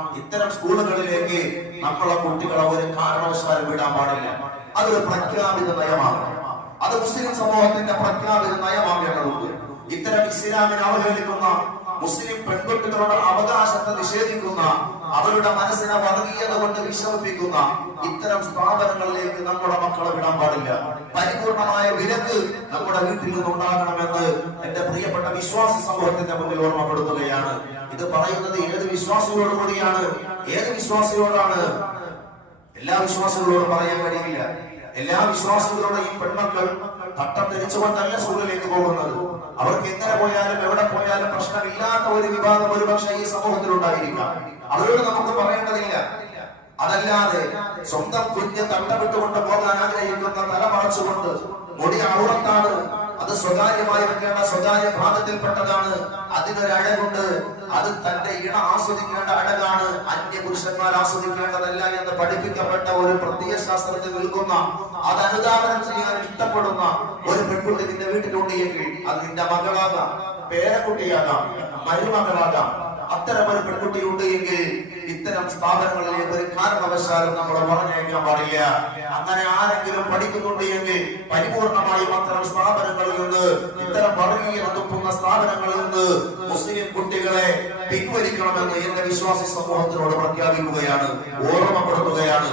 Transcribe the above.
ഇത്തരം സ്കൂളുകളിലേക്ക് നമ്മളെ കുട്ടികളെ ഒരു കാരണവശാലും വിടാൻ പാടില്ല. അതൊരു പ്രഖ്യാപിത നയമാണ്. അത് മുസ്ലിം സമൂഹത്തിന്റെ പ്രഖ്യാപിത നയമാകേണ്ടതുണ്ട്. ഇത്തരം ഇസ്ലാമിനെ അവഹേളിക്കുന്ന മുസ്ലിം പെൺകുട്ടികളുടെ അവകാശത്തെ നിഷേധിക്കുന്ന അവരുടെ മനസ്സിനെ വർഗീയത കൊണ്ട് വിഷമിപ്പിക്കുന്ന ഇത്തരം സ്ഥാപനങ്ങളിലേക്ക് നമ്മുടെ മക്കളെ വിടാൻ പാടില്ല. പരിപൂർണമായ വിലക്ക് നമ്മുടെ വീട്ടിൽ നിന്ന് ഉണ്ടാകണമെന്ന് എന്റെ പ്രിയപ്പെട്ട വിശ്വാസി സമൂഹത്തിന്റെ മുന്നിൽ ഓർമ്മപ്പെടുത്തുകയാണ്. ഇത് പറയുന്നത് ഏത് വിശ്വാസിയോട് കൂടിയാണ്? ഏത് വിശ്വാസിയോടാണ്? എല്ലാ വിശ്വാസികളോടും പറയാൻ കഴിയില്ല. എല്ലാ വിശ്വാസികളോടും ഈ പെൺമക്കൾ പട്ടം ധരിച്ചുകൊണ്ടല്ല സ്കൂളിലേക്ക് പോകുന്നത്. അവർക്ക് എങ്ങനെ പോയാലും പ്രശ്നമില്ലാത്ത ഒരു വിഭാഗം ഒരുപക്ഷെ ഈ സമൂഹത്തിൽ ഉണ്ടായിരിക്കാം അവരോട് നമുക്ക് പറയേണ്ടതില്ല. അതല്ലാതെ സ്വന്തം കുഞ്ഞ് തട്ടമിട്ടുകൊണ്ട് പോകാൻ ആഗ്രഹിക്കുന്ന തല മറച്ചുകൊണ്ട് മുടി അറുപത്താണ്. അത് സ്വകാര്യമായി വെക്കേണ്ട സ്വകാര്യ ഭാഗത്തിൽപ്പെട്ടതാണ്. അതിനൊരു അഴകുണ്ട് അത് തന്റെ ഇണ ആസ്വദിക്കേണ്ട അഴകാണ്. അന്യ പുരുഷന്മാർ ആസ്വദിക്കേണ്ടതല്ല എന്ന് പഠിപ്പിക്കപ്പെട്ട ഒരു പ്രത്യയ ശാസ്ത്രത്തിൽ നിൽക്കുന്ന അത് അനുദാപനം ചെയ്യാൻ ഇഷ്ടപ്പെടുന്ന പെൺകുട്ടി നിന്റെ വീട്ടിലുണ്ടെങ്കിൽ അത് നിന്റെ മകളാകാം പേരക്കുട്ടിയാകാം മരുമകളാകാം. അത്തരം ഒരു പെൺകുട്ടി ഉണ്ട് എങ്കിൽ ഇത്തരം സ്ഥാപനങ്ങളിലേക്ക് ഒരു കാരണവശാലും നമ്മൾ പറഞ്ഞയക്കാൻ പാടില്ല. അങ്ങനെ ആരെങ്കിലും പഠിക്കുന്നുണ്ടെങ്കിൽ പരിപൂർണമായും അത്തരം സ്ഥാപനങ്ങളിൽ നിന്ന് ഇത്തരം വർഗീയ തുപ്പുന്ന സ്ഥാപനങ്ങളിൽ നിന്ന് മുസ്ലിം കുട്ടികളെ പിൻവലിക്കണമെന്ന് എന്റെ വിശ്വാസി സമൂഹത്തിനോട് പ്രഖ്യാപിക്കുകയാണ് ഓർമ്മപ്പെടുത്തുകയാണ്.